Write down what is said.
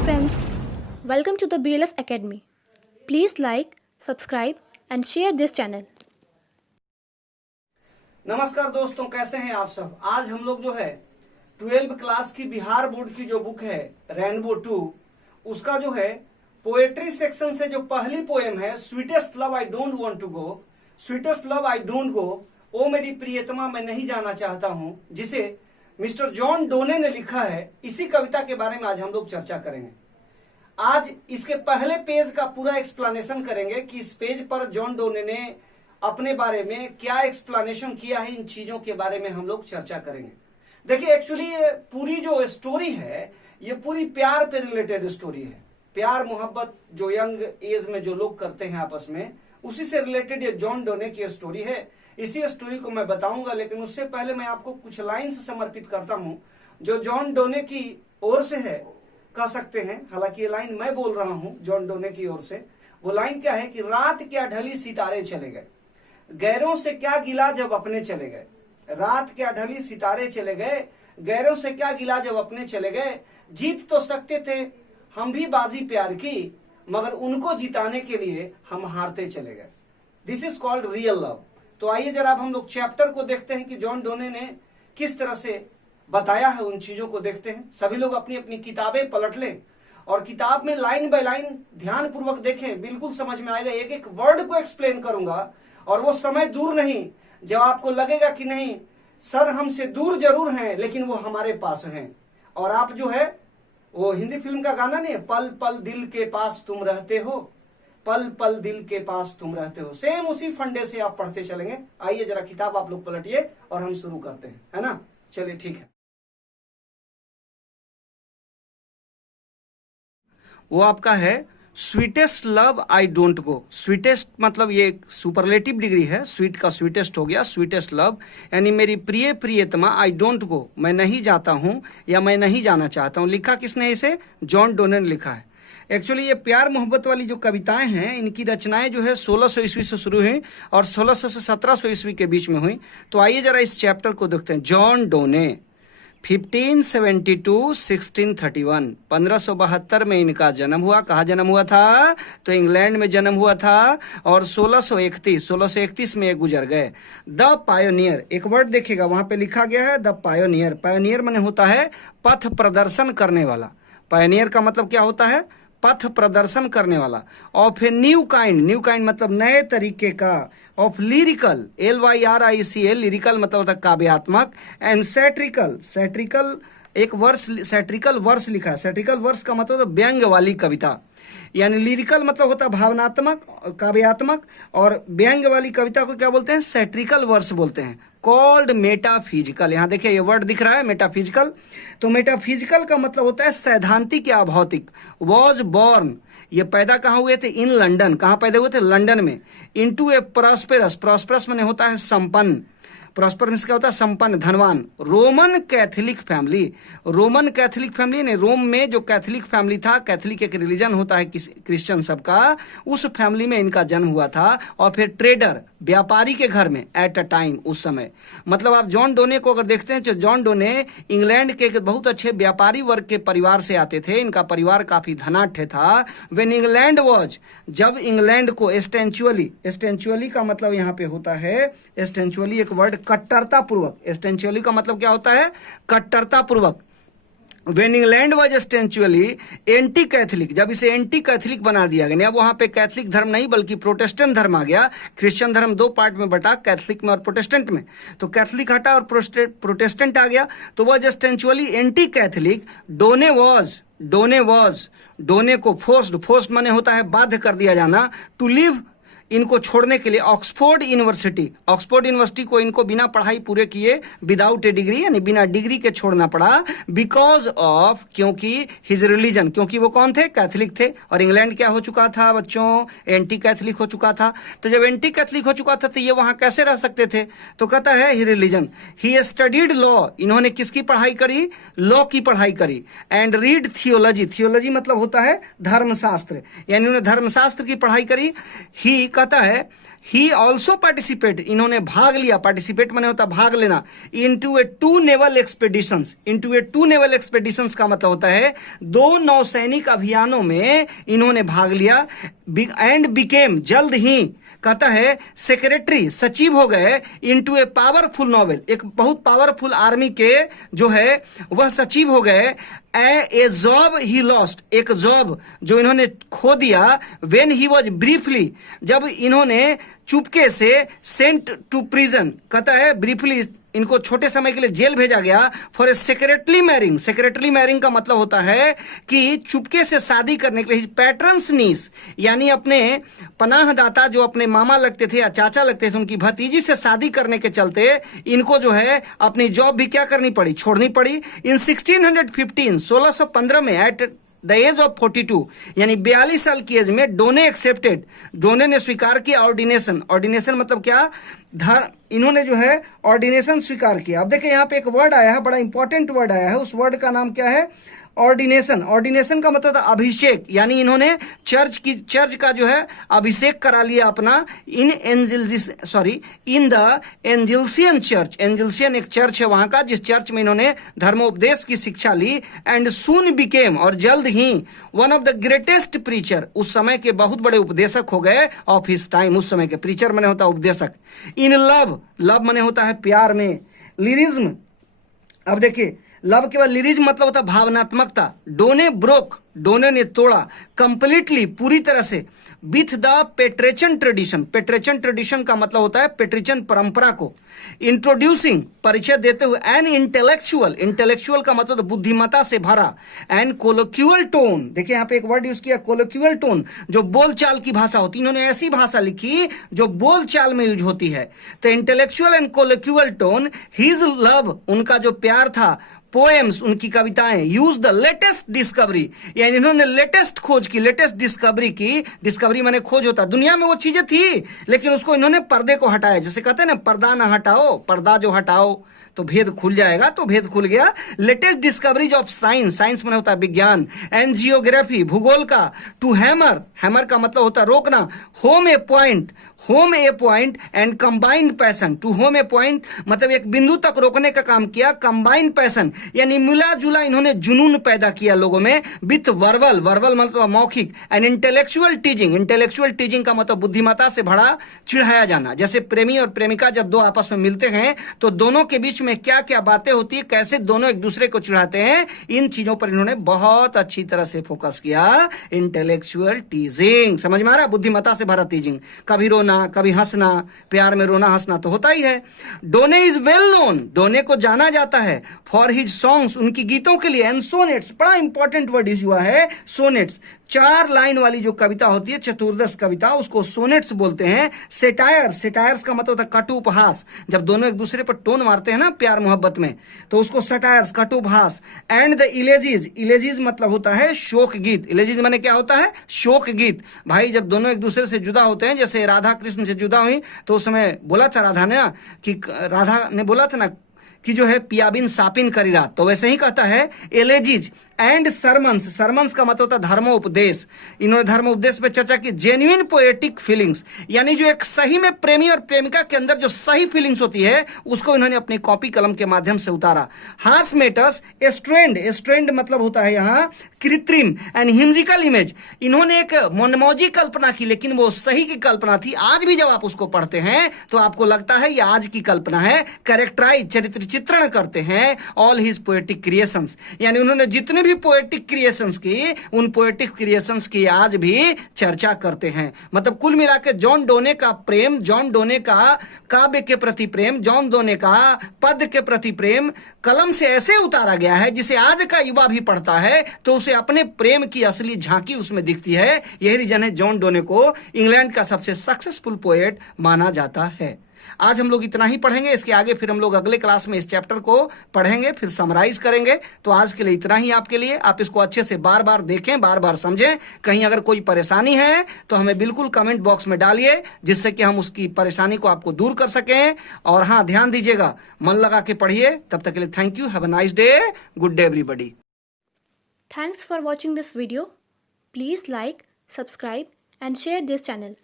friends, welcome to the BLF Academy. Please like, subscribe and share this channel. नमस्कार दोस्तों, कैसे हैं आप सब। आज हम लोग जो है 12th क्लास की बिहार बोर्ड की जो बुक है रेनबो 2, उसका जो है पोएट्री सेक्शन से जो पहली पोएम है sweetest love I don't want to go, sweetest love I don't go, ओ मेरी प्रियतमा मैं नहीं जाना चाहता हूं, जिसे मिस्टर जॉन डोने ने लिखा है, इसी कविता के बारे में आज हम लोग चर्चा करेंगे। आज इसके पहले पेज का पूरा एक्सप्लेनेशन करेंगे कि इस पेज पर जॉन डोने ने अपने बारे में क्या एक्सप्लेनेशन किया है, इन चीजों के बारे में हम लोग चर्चा करेंगे। देखिए, एक्चुअली ये पूरी जो स्टोरी है ये पूरी प्यार पे रिलेटेड स्टोरी है। प्यार मोहब्बत जो यंग एज में जो लोग करते हैं आपस में, उसी से रिलेटेड ये जॉन डोने की स्टोरी है। इसी स्टोरी को मैं बताऊंगा, लेकिन उससे पहले मैं आपको कुछ लाइन्स समर्पित करता हूं जो जॉन डोने की ओर से है, कह सकते हैं। हालांकि ये लाइन मैं बोल रहा हूं जॉन डोने की ओर से। वो लाइन क्या है कि रात क्या ढली सितारे चले गए, गैरों से क्या गिला जब अपने चले गए। रात क्या ढली सितारे चले गए, गैरों से क्या गिला जब अपने चले गए। जीत तो सकते थे हम भी बाजी प्यार की, मगर उनको जिताने के लिए हम हारते चले गए। This is called real love. तो आइए जरा अब हम लोग चैप्टर को देखते हैं कि जॉन डोने ने किस तरह से बताया है, उन चीजों को देखते हैं। सभी लोग अपनी अपनी किताबें पलट लें और किताब में लाइन बाय लाइन ध्यान पूर्वक देखें, बिल्कुल समझ में आएगा। एक एक वर्ड को एक्सप्लेन करूंगा और वो समय दूर नहीं जब आपको लगेगा कि नहीं सर हमसे दूर जरूर हैं लेकिन वो हमारे पास हैं। और आप जो है वो हिंदी फिल्म का गाना नहीं है, पल पल दिल के पास तुम रहते हो, पल पल दिल के पास तुम रहते हो, सेम उसी फंडे से आप पढ़ते चलेंगे। आइए जरा किताब आप लोग पलटिए और हम शुरू करते हैं, है ना। चलिए ठीक है। वो आपका है sweetest love I don't go. Sweetest मतलब ये सुपरलेटिव डिग्री है, स्वीट का स्वीटेस्ट हो गया, स्वीटेस्ट लव यानी मेरी प्रिय प्रियतमा, आई डोंट गो मैं नहीं जाता हूं या मैं नहीं जाना चाहता हूं। लिखा किसने इसे? जॉन डोने ने लिखा है। एक्चुअली ये प्यार मोहब्बत वाली जो कविताएं हैं, इनकी रचनाएं जो है 1600 ईस्वी से शुरू हुई और 1600 से 1700 ईस्वी के बीच में हुई। तो आइए जरा इस चैप्टर को देखते हैं। जॉन डोने 1572 1631 1572 में इनका जन्म हुआ। कहाँ जन्म हुआ था? तो इंग्लैंड में जन्म हुआ था और 1631 में ये गुजर गए। द पायोनियर, एक वर्ड देखिएगा वहां पे लिखा गया है द पायोनियर। पायोनियर माने होता है पथ प्रदर्शन करने वाला। पायोनियर का मतलब क्या होता है? पथ प्रदर्शन करने वाला। Of a new kind, new kind मतलब नए तरीके का। ऑफ लिरिकल, LYRICL, लिरिकल मतलब होता है काव्यात्मक। एंड सैट्रिकल, सैट्रिकल एक वर्ष, सैट्रिकल वर्ष लिखा है। सैट्रिकल वर्ष का मतलब होता व्यंग्य वाली कविता। यानी लिरिकल मतलब होता है भावनात्मक, काव्यात्मक, और व्यंग्य वाली कविता को क्या बोलते हैं? सैट्रिकल वर्ष बोलते हैं। कॉल्ड मेटाफिजिकल, यहाँ देखिए ये वर्ड दिख रहा है मेटाफिजिकल। तो मेटाफिजिकल का मतलब होता है सैद्धांतिक या अभौतिक। वॉज बॉर्न, ये पैदा कहाँ हुए थे? In London. कहाँ पैदा हुए थे? लंदन में। इनटू ए प्रॉस्पेरस, प्रॉस्पेरस माने होता है संपन्न, प्रॉस्परस क्या होता है? संपन्न, धनवान। Roman Catholic family, Roman Catholic family ने रोम में जो कैथोलिक फैमिली था, कैथोलिक एक रिलीजन होता है क्रिश्चियन सबका, उस फैमिली में इनका जन्म हुआ था। और फिर ट्रेडर, व्यापारी के घर में एट अ टाइम, उस समय। मतलब आप जॉन डोने को अगर देखते हैं तो जॉन डोने इंग्लैंड के एक बहुत अच्छे व्यापारी वर्ग के परिवार से आते थे। इनका परिवार काफी धनाढ्य था। व्हेन इंग्लैंड वॉज, जब इंग्लैंड को एस्टेंचुअली, एस्टेंचुअली का मतलब यहाँ पे होता है, एस्टेंचुअली एक वर्ड कट्टरता पूर्वक, एस्टेंचुअली का मतलब क्या होता है? कट्टरता पूर्वक। When England was essentially anti Catholic, जब इसे एंटी कैथोलिक बना दिया गया, अब वहां पे कैथोलिक धर्म नहीं बल्कि प्रोटेस्टेंट धर्म आ गया। क्रिश्चियन धर्म दो पार्ट में बटा, कैथोलिक में और प्रोटेस्टेंट में। तो कैथोलिक हटा और प्रोटेस्टेंट आ गया। तो was essentially anti Catholic. डोने was, डोने को फोर्स्ड माने होता है बाध्य कर दिया जाना, टू लिव, इनको छोड़ने के लिए ऑक्सफोर्ड यूनिवर्सिटी को इनको बिना पढ़ाई पूरे किए, विदाउट ए डिग्री यानी बिना डिग्री के छोड़ना पड़ा। बिकॉज ऑफ, क्योंकि हिज रिलीजन, क्योंकि वो कौन थे? कैथोलिक थे। और इंग्लैंड क्या हो चुका था बच्चों? एंटी कैथोलिक हो चुका था। तो जब एंटी कैथोलिक हो चुका था तो ये वहां कैसे रह सकते थे? तो कहता है ही रिलीजन, ही स्टडीड लॉ, इन्होंने किसकी पढ़ाई करी? लॉ की पढ़ाई करी। एंड रीड थियोलॉजी, थियोलॉजी मतलब होता है धर्मशास्त्र, यानी उन्होंने धर्मशास्त्र की पढ़ाई करी। ही कहता है ही ऑल्सो पार्टिसिपेट, इन्होंने भाग लिया, पार्टिसिपेट माने होता भाग लेना, इनटू ए 2 नेवल एक्सपेडिशंस, इनटू ए 2 नेवल एक्सपेडिशंस का मतलब होता है 2 नौसैनिक अभियानों में इन्होंने भाग लिया, एंड बिकेम, जल्द ही कहता है सेक्रेटरी, सचिव हो गए, इनटू ए पावरफुल नॉवेल, एक बहुत पावरफुल आर्मी के जो है वह सचिव हो गए, ए जॉब ही लॉस्ट, एक जॉब जो इन्होंने खो दिया, व्हेन ही वॉज ब्रीफली, जब इन्होंने चुपके से सेंट टू प्रिजन, कहता है ब्रीफली इनको छोटे समय के लिए जेल भेजा गया, for a secretly marrying, secretly marrying का मतलब होता है कि चुपके से शादी करने के लिए, पैट्रन्स नीस, यानी अपने पनाहदाता जो अपने मामा लगते थे या चाचा लगते थे उनकी भतीजी से शादी करने के चलते इनको जो है अपनी जॉब भी क्या करनी पड़ी, छोड़नी पड़ी। इन 1615 में एट द एज ऑफ 42, यानी 42 साल की एज में डोने एक्सेप्टेड, डोने ने स्वीकार किया ऑर्डिनेशन, ऑर्डिनेशन मतलब क्या, इन्होंने जो है ऑर्डिनेशन स्वीकार किया। अब देखिए यहाँ पे एक वर्ड आया है, बड़ा इंपॉर्टेंट वर्ड आया है, उस वर्ड का नाम क्या है, ऑर्डिनेशन। ऑर्डिनेशन का मतलब था अभिषेक, यानी इन्होंने चर्च का जो है अभिषेक करा लिया अपना, इन द एंजिल्सियन चर्च, एंजिल्सियन एक चर्च है वहां का, जिस चर्च में इन्होंने धर्मोपदेश की शिक्षा ली, एंड सून बिकेम, और जल्द ही one of the greatest preacher, उस समय के बहुत बड़े उपदेशक हो गए, ऑफ हिज टाइम, उस समय के प्रीचर माने होता है उपदेशक, इन लव, लव माने होता है प्यार में, लिरिज्म, अब देखिए लव के बाद लिरिज्म मतलब होता है भावनात्मकता, डोने ब्रोक, डोने ने तोड़ा, कंप्लीटली पूरी तरह से, विथ द पेट्रेचन ट्रेडिशन, पेट्रेचन ट्रेडिशन का मतलब होता है पेट्रिचन परंपरा को, इंट्रोड्यूसिंग परिचय देते हुए, एन इंटेलेक्चुअल, इंटेलेक्चुअल का मतलब बुद्धिमत्ता से भरा, एंड कोलोक्यूअल टोन, देखिए यहाँ पे एक वर्ड यूज किया कोलोक्यूअल टोन, जो बोलचाल की भाषा होती है, इन्होंने ऐसी भाषा लिखी जो बोलचाल में यूज होती है, तो intellectual and colloquial tone, his love, उनका जो प्यार था, पोएम्स उनकी कविताएं, यूज द लेटेस्ट डिस्कवरी, यानी इन्होंने लेटेस्ट खोज की, लेटेस्ट डिस्कवरी की, डिस्कवरी माने खोज होता, दुनिया में वो चीजें थी लेकिन उसको इन्होंने पर्दे को हटाया, जैसे कहते हैं ना पर्दा ना हटाओ, पर्दा जो हटाओ तो भेद खुल जाएगा, तो भेद खुल गया। Latest discoveries of science, science में होता है विज्ञान, एंड जियोग्राफी, भूगोल का, टू हैमर, हैमर का मतलब होता है रोकना, home a point, home a point, and combined passion, to home a point मतलब एक बिंदु तक रोकने का काम किया, कंबाइंड पैशन यानी मिला जुला इन्होंने जुनून पैदा किया लोगों में, विथ वर्बल, वर्बल मतलब मौखिक, एंड इंटेलेक्चुअल टीजिंग, इंटेलेक्चुअल टीजिंग का मतलब बुद्धिमत्ता से भरा चिढ़ाया जाना, जैसे प्रेमी और प्रेमिका जब दो आपस में मिलते हैं तो दोनों के बीच में क्या क्या बातें होती है, कैसे दोनों एक दूसरे को चिढ़ाते हैं, इन चीजों पर इन्होंने बहुत अच्छी तरह से फोकस किया। इंटेलेक्चुअल टीजिंग समझ में आ रहा, बुद्धिमत्ता से भरा टीजिंग, कभी रोना कभी हंसना, प्यार में रोना हंसना तो होता ही है। डोने इज वेल नोन, डोने को जाना जाता है फॉर हिज सॉन्ग्स, उनकी गीतों के लिए, एंड सोनेट्स, बड़ा इंपॉर्टेंट वर्ड यूज हुआ है सोनेट्स, 4 लाइन वाली जो कविता होती है चतुर्दश कविता, उसको सोनेट्स बोलते हैं। सेटायर, सेटायर्स का मतलब होता है कटु उपहास, जब दोनों एक दूसरे पर टोन मारते हैं ना प्यार मोहब्बत में तो उसको सेटायर्स, कटु उपहास। एंड द इलेजीज, इलेजीज मतलब होता है शोक गीत, इलेजीज माने क्या होता है, शोक गीत। भाई जब दोनों एक दूसरे से जुदा होते हैं, जैसे राधा कृष्ण से जुदा हुई तो उस समय बोला था राधा ने कि, राधा ने बोला था ना कि जो है पियाबिन सापिन करी रात, तो वैसे ही कहता है एलेजीज। एंड सरमन्स, सरमन्स का मतलब होता है धर्मोपदेश, इन्होंने धर्मोपदेश पे चर्चा की। जेन्युइन पोएटिक फीलिंग्स, यानी जो एक सही में प्रेमी और प्रेमिका के अंदर जो सही फीलिंग्स होती है उसको इन्होंने अपनी कॉपी कलम के माध्यम से उतारा। हास मेटस स्ट्रेंड, स्ट्रेंड मतलब होता है यहाँ कृत्रिम, एंड हिम्जिकल इमेज, इन्होंने एक मनमौजी कल्पना की लेकिन वो सही की कल्पना थी। आज भी जब आप उसको पढ़ते हैं तो आपको लगता है ये आज की कल्पना है। कैरेक्टराइज, चरित्र चित्रण करते हैं ऑल हिज पोएटिक क्रिएशंस, यानी उन्होंने जितने भी पोएटिक क्रिएशंस की, उन पोएटिक क्रिएशंस की आज भी चर्चा करते हैं। मतलब कुल मिला के जॉन डोने का प्रेम, जॉन डोने का काव्य के प्रति प्रेम, जॉन डोने का पद के प्रति प्रेम कलम से ऐसे उतारा गया है जिसे आज का युवा भी पढ़ता है तो उसे अपने प्रेम की असली झांकी उसमें दिखती है। यही रीजन है जॉन डोने को इंग्लैंड का सबसे सक्सेसफुल पोएट माना जाता है। आज हम लोग इतना ही पढ़ेंगे, इसके आगे फिर हम लोग अगले क्लास में इस चैप्टर को पढ़ेंगे, फिर समराइज करेंगे। तो आज के लिए इतना ही आपके लिए, आप इसको अच्छे से बार बार देखें, बार बार समझें। कहीं अगर कोई परेशानी है तो हमें बिल्कुल कमेंट बॉक्स में डालिए जिससे कि हम उसकी परेशानी को आपको दूर कर सकें। और हाँ, ध्यान दीजिएगा, मन लगा के पढ़िए। तब तक के लिए thank you, have a nice day, good day everybody. Thanks for watching this video. Please like, subscribe and share this channel.